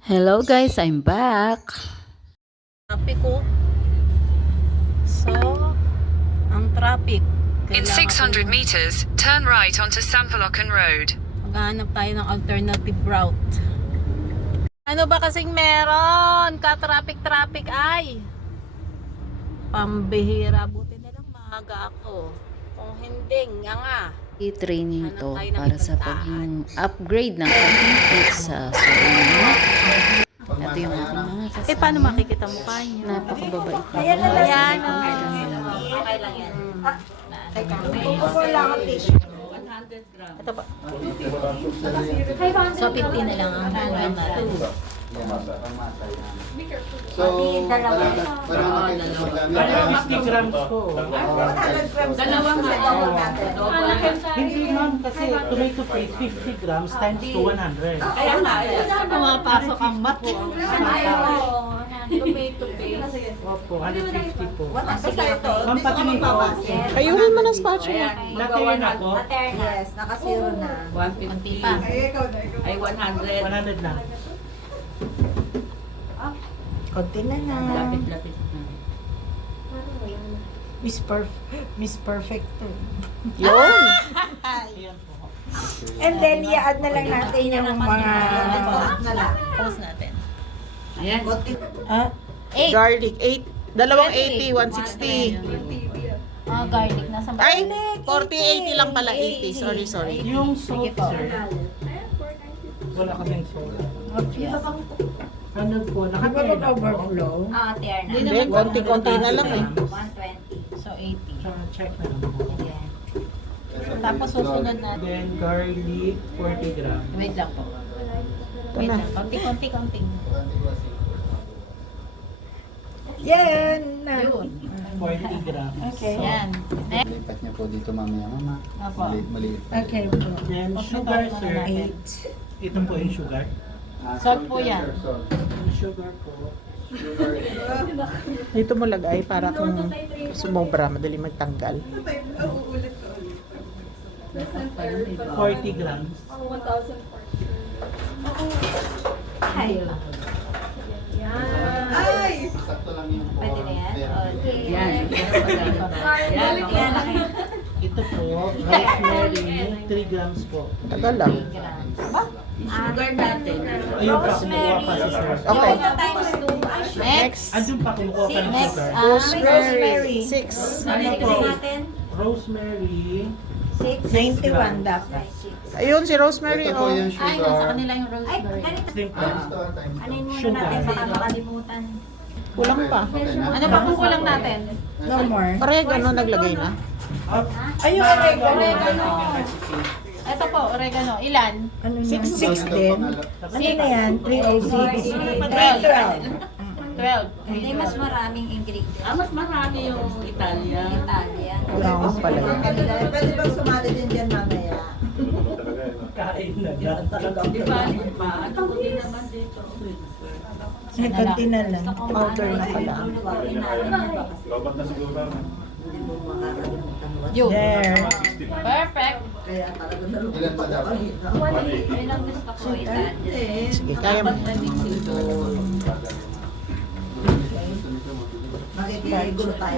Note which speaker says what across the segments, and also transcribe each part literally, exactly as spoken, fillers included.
Speaker 1: Hello guys, I'm back.
Speaker 2: Traffic ko. So, ang traffic.
Speaker 3: In six hundred meters, turn right onto Sampalocan Road.
Speaker 2: Maghanap tayo ng alternative route. Ano ba kasing meron? Ka-traffic-traffic ay. Pambihira. Buti na lang maaga ako. Kung hindi, nga nga.
Speaker 1: I-training to
Speaker 2: Hanap tayo ng
Speaker 1: para sa
Speaker 2: ibang
Speaker 1: pag-upgrade ng ating pizza. So, ito yung ating mga kasama.
Speaker 2: Eh, paano makikita mukha niya?
Speaker 1: Napakababait pa.
Speaker 2: Ayan na lang. Ayan.
Speaker 4: Okay lang yan.
Speaker 2: Ito ba?
Speaker 4: So, fifty na lang ang buwan natin.
Speaker 5: So, para para
Speaker 6: fifty grams po.
Speaker 4: Dalawang
Speaker 6: Hindi ma'am, kasi tomato paste fifty grams times to one hundred.
Speaker 4: Kaya nga, ayan.
Speaker 2: Pumapasok ang mat.
Speaker 4: Tomato paste.
Speaker 6: Opo, one fifty po.
Speaker 4: Sige, okay.
Speaker 6: Ma'am, patingin po.
Speaker 2: Ayunin mo ng spatula.
Speaker 6: Natingin ako,
Speaker 4: Yes, nakasiro na. one fifty. Ay, one hundred.
Speaker 6: one hundred lang.
Speaker 7: Konti na na.
Speaker 4: Lapit-lapit na.
Speaker 7: Miss Perf Miss Perfect to.
Speaker 2: Yun.
Speaker 6: Ayan po.
Speaker 7: And then, i-add na lang natin yung mga...
Speaker 2: Pause natin.
Speaker 4: Ayan.
Speaker 7: Ah,
Speaker 2: Eight.
Speaker 8: Garlic, eight. Dalawang eighty, one sixty.
Speaker 2: Ah, garlic. Nasa ba?
Speaker 8: Ay, forty, eighty lang pala, eighty. Sorry, sorry.
Speaker 6: Yung salt, sir. Wala kaming salt. Ano po,
Speaker 7: di ba
Speaker 6: nakapila po.
Speaker 7: mag-overflow?
Speaker 4: Ah, tier na.
Speaker 8: Hindi, konti-konti na lang eh.
Speaker 4: one twenty.
Speaker 2: So, eighty.
Speaker 6: Tsaka check na lang po.
Speaker 4: Ayan.
Speaker 2: Tapos susunod natin.
Speaker 6: Then garlic, forty grams.
Speaker 2: Wait lang po.
Speaker 8: Ito
Speaker 2: Wait
Speaker 8: na.
Speaker 2: lang. Konti, konti, konti.
Speaker 7: Yan na.
Speaker 2: Yun.
Speaker 6: forty grams.
Speaker 7: Okay.
Speaker 2: Yan. Next.
Speaker 5: lipat niya po dito mamaya, mama.
Speaker 2: Apo.
Speaker 5: Maliit, maliit.
Speaker 7: Okay po.
Speaker 6: Then sugar, sir.
Speaker 7: Eight.
Speaker 6: Ito po yung sugar.
Speaker 5: Ah,
Speaker 2: Salt po yan.
Speaker 5: sir, salt.
Speaker 6: Yung sugar po.
Speaker 5: Sugar.
Speaker 8: Dito mo lagay para kung sumobra, madali magtanggal.
Speaker 6: forty grams.
Speaker 5: Sakto lang yun po.
Speaker 4: Pwede na yan? Okay.
Speaker 3: Yan.
Speaker 4: Yan. Yan.
Speaker 6: Ito po, rosemary, three grams po.
Speaker 8: Tagal lang.
Speaker 4: Sugar natin.
Speaker 6: Ayun pa, kumukuha pa si sir.
Speaker 8: Okay.
Speaker 4: Times two.
Speaker 2: Next.
Speaker 6: Andun pa, kumukuha pa ng
Speaker 2: Next.
Speaker 6: sugar.
Speaker 2: Ah,
Speaker 8: Rosemary, six.
Speaker 6: Ano
Speaker 4: Six
Speaker 6: po?
Speaker 4: natin.
Speaker 6: Rosemary,
Speaker 4: Six.
Speaker 7: ninety-one dapat.
Speaker 8: Ayun, si Rosemary,
Speaker 5: Ito po
Speaker 8: oh.
Speaker 5: yung
Speaker 2: Ay, nasa
Speaker 5: sugar.
Speaker 2: kanila yung
Speaker 4: Ay,
Speaker 2: rosemary.
Speaker 4: ganito.
Speaker 6: slim
Speaker 5: Times
Speaker 6: po.
Speaker 5: to, times to.
Speaker 4: Ano yung muna
Speaker 6: Sugar.
Speaker 4: natin? Baka makalimutan.
Speaker 8: Kulang pa.
Speaker 5: Okay na?
Speaker 2: Ano pa kung kulang natin?
Speaker 7: No more.
Speaker 8: Oregano, naglagay na.
Speaker 7: Ayun, oregano.
Speaker 2: Oregano. Ito po, oregano. Ilan?
Speaker 7: Ano
Speaker 8: Six,
Speaker 7: yun?
Speaker 8: six
Speaker 5: Ito,
Speaker 7: din.
Speaker 5: pangalawa.
Speaker 7: Ano na yan? three oh six.
Speaker 2: Twelve.
Speaker 7: twelve.
Speaker 2: Twelve.
Speaker 4: Hindi, mas maraming ingredients.
Speaker 3: Ah, mas marami yung Italia.
Speaker 4: Italian.
Speaker 8: Kulang pala yan.
Speaker 9: Pwede bang sumali din dyan mamaya?
Speaker 6: Kain na yan.
Speaker 3: Di ba? Ma, ako din naman dito.
Speaker 7: Ay, konti na lang. Powder na pala.
Speaker 2: Yun.
Speaker 7: There.
Speaker 2: Perfect.
Speaker 9: Kaya talaga nalulungkot
Speaker 5: Ilan pa dapat?
Speaker 9: ako.
Speaker 4: Yun ang gusto ko, Italian.
Speaker 8: Sige, kaya mo.
Speaker 9: Makikigulo tayo.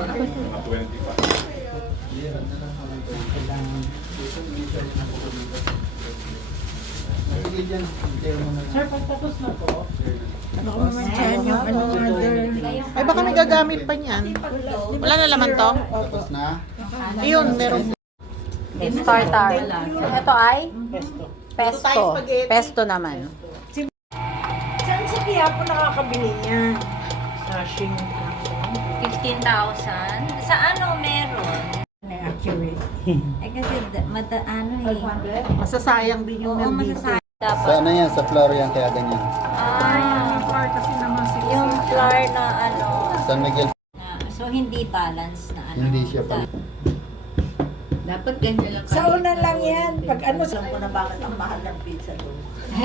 Speaker 5: Sige dyan. Share mo na lang.
Speaker 6: Sir, pagtapos na po,
Speaker 7: Baka naman dyan yung ano mother.
Speaker 8: Ay, baka may gagamit pa niyan. Wala na laman to?
Speaker 5: Tapos na.
Speaker 8: Ayun, meron.
Speaker 2: Tartar. Ito ay?
Speaker 6: pesto.
Speaker 2: Pesto. Pesto naman.
Speaker 7: Saan si Quiapo nakakabili niyan?
Speaker 6: Sashing.
Speaker 4: fifteen thousand. Sa ano meron?
Speaker 7: Accurate.
Speaker 4: Eh kasi da- mata, ano eh.
Speaker 8: Masasayang din yung
Speaker 4: Oo,
Speaker 8: meal dito.
Speaker 4: masasayang.
Speaker 5: Sa
Speaker 4: Dapat.
Speaker 5: ano yan? Sa flour yan, kaya ganyan.
Speaker 4: Ah, yung flour na ano.
Speaker 5: San Miguel.
Speaker 4: Na, so hindi balance na ano.
Speaker 5: Hindi siya pala.
Speaker 3: Dapat ganyan lang.
Speaker 7: Sa una lang yan. Pag ano sa...
Speaker 9: Alam ko na bakit ang mahal ng pizza doon.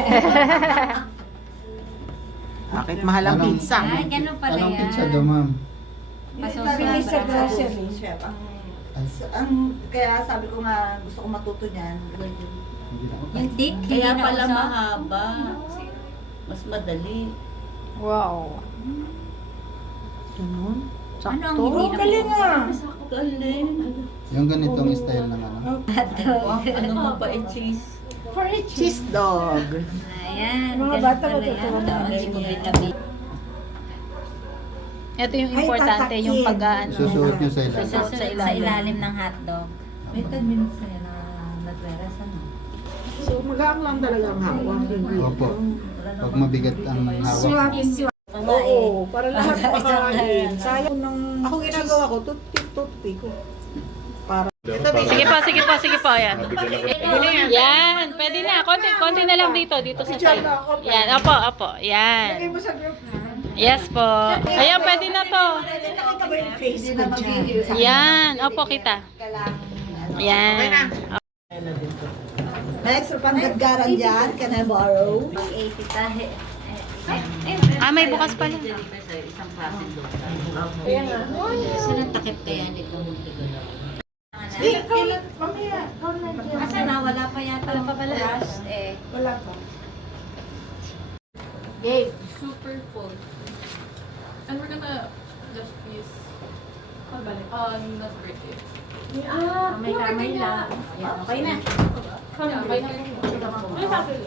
Speaker 8: Bakit mahal ang
Speaker 5: Anong-
Speaker 8: pizza?
Speaker 4: Ay, ganun pala
Speaker 5: Anong
Speaker 4: yan.
Speaker 5: pizza doon, ma'am?
Speaker 7: Bili sa grocery.
Speaker 9: Chef, ang, ang, kaya sabi ko nga gusto ko matuto niyan.
Speaker 5: Hindi na ako.
Speaker 4: Yung thick,
Speaker 3: Kaya
Speaker 4: hindi na
Speaker 3: pala
Speaker 4: usap.
Speaker 3: mahaba.
Speaker 4: Mas madali.
Speaker 2: Wow.
Speaker 8: Ganun.
Speaker 4: Ano ang
Speaker 8: Sakto.
Speaker 4: hindi
Speaker 7: Oh, galing ah.
Speaker 4: Galing.
Speaker 5: Yung ganitong style ng ano.
Speaker 4: Wow, ano nga ba eh, cheese?
Speaker 8: Cheese dog.
Speaker 9: Ayan.
Speaker 7: Mga
Speaker 9: ganun
Speaker 7: bata
Speaker 9: pala
Speaker 7: matutuwa
Speaker 9: yan.
Speaker 7: na.
Speaker 9: Doon si Kuya.
Speaker 2: Ito yung
Speaker 7: Ay,
Speaker 2: importante, yung
Speaker 7: tatakin.
Speaker 2: pag-ano.
Speaker 5: Susuot nyo sa ilalim.
Speaker 2: Sa-
Speaker 9: Sa, sa ilalim ng hotdog. May ten minutes na yan na natweras ano.
Speaker 8: So, magaang lang talaga ang hawak. Hindi.
Speaker 5: Opo. Pag mabigat ang hawak.
Speaker 8: Oo, para lahat makain. Sayang nang... Ako ginagawa ko, toothpick, toothpick ko. Para...
Speaker 2: Sige po, sige po, sige po. Yan. Yan, pwede na. Konti, konti na lang dito, dito sa side. Yan, opo, opo. Yan.
Speaker 7: Lagay mo sa group na.
Speaker 2: Yes po. Ayan, pwede na to.
Speaker 7: Nakita ba yung face ko dyan?
Speaker 2: Yan, opo kita. Yan.
Speaker 9: May extra pang gadgaran dyan. Can I borrow?
Speaker 4: eighty tahe.
Speaker 2: Ah, may bukas pala.
Speaker 4: Sa isang klase doon.
Speaker 9: Saan takip kaya dito?
Speaker 4: Asa na, wala pa yata. Wala pa pala. Last eh.
Speaker 7: Wala pa.
Speaker 10: Super full. And we're gonna just use on Nina's birthday.
Speaker 4: Ah, may kamay lang. Yan, okay na.
Speaker 10: Yeah, by May family.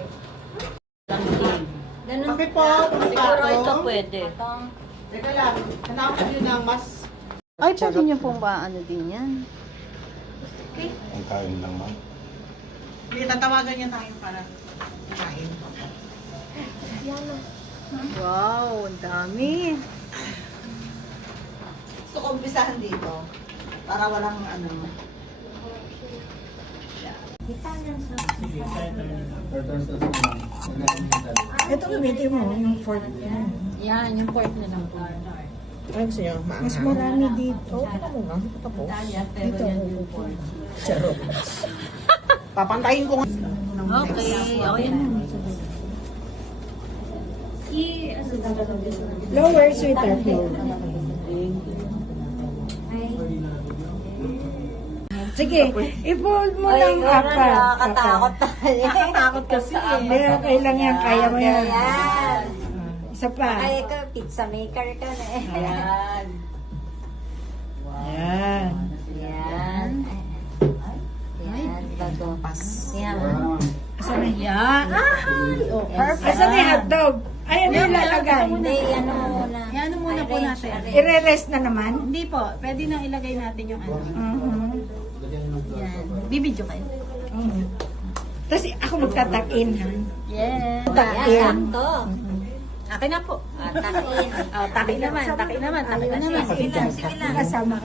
Speaker 4: Ganun.
Speaker 8: Kape po,
Speaker 4: Siguro
Speaker 8: tato.
Speaker 4: ito pwede.
Speaker 8: Teka lang, hanapin nyo ng mas...
Speaker 1: Ay, pwede niyo pong ba ano din yan?
Speaker 5: Ang kain lang ma'am.
Speaker 8: Hindi, tatawagan niya tayo para kain.
Speaker 1: Wow, ang dami.
Speaker 9: Gusto ko umpisahan dito. Para walang ano.
Speaker 7: Ito gamitin mo, yung fork.
Speaker 2: Yan, yung pork na lang po.
Speaker 8: Ano gusto nyo?
Speaker 7: Mas marami dito.
Speaker 8: Ano nga? Tapos.
Speaker 7: Dito.
Speaker 8: Charot. Papantayin ko nga.
Speaker 4: Okay, okay na.
Speaker 7: Lower, sweeter. Sige, i-fold mo ng apat.
Speaker 9: Nakakatakot tayo.
Speaker 7: Nakakatakot kasi. Hindi, okay lang yan. Kaya mo yan.
Speaker 9: Ayan.
Speaker 7: Isa pa.
Speaker 9: Ay, ikaw, pizza maker ka na eh.
Speaker 4: Ayan.
Speaker 7: Yan.
Speaker 9: Yan. Yan. Bago. Yan.
Speaker 7: Asan na yan? Oh, perfect. Asan na yung hotdog? Ay, ano yung lalagay?
Speaker 9: Hindi, ano muna.
Speaker 2: Yan muna po natin.
Speaker 7: I-re-rest na naman?
Speaker 2: Hindi po, pwede nang ilagay natin yung ano.
Speaker 7: Mhm.
Speaker 2: Yan. Bibidyo kayo.
Speaker 7: Mhm. Tapos ako magtatakin, ha?
Speaker 2: Yes.
Speaker 7: Takin.
Speaker 9: Sakto.
Speaker 2: Akin na po.
Speaker 9: Ah, takin.
Speaker 2: Oh, taki naman, taki naman, taki naman.
Speaker 9: Sige lang, sige lang.
Speaker 7: Kasama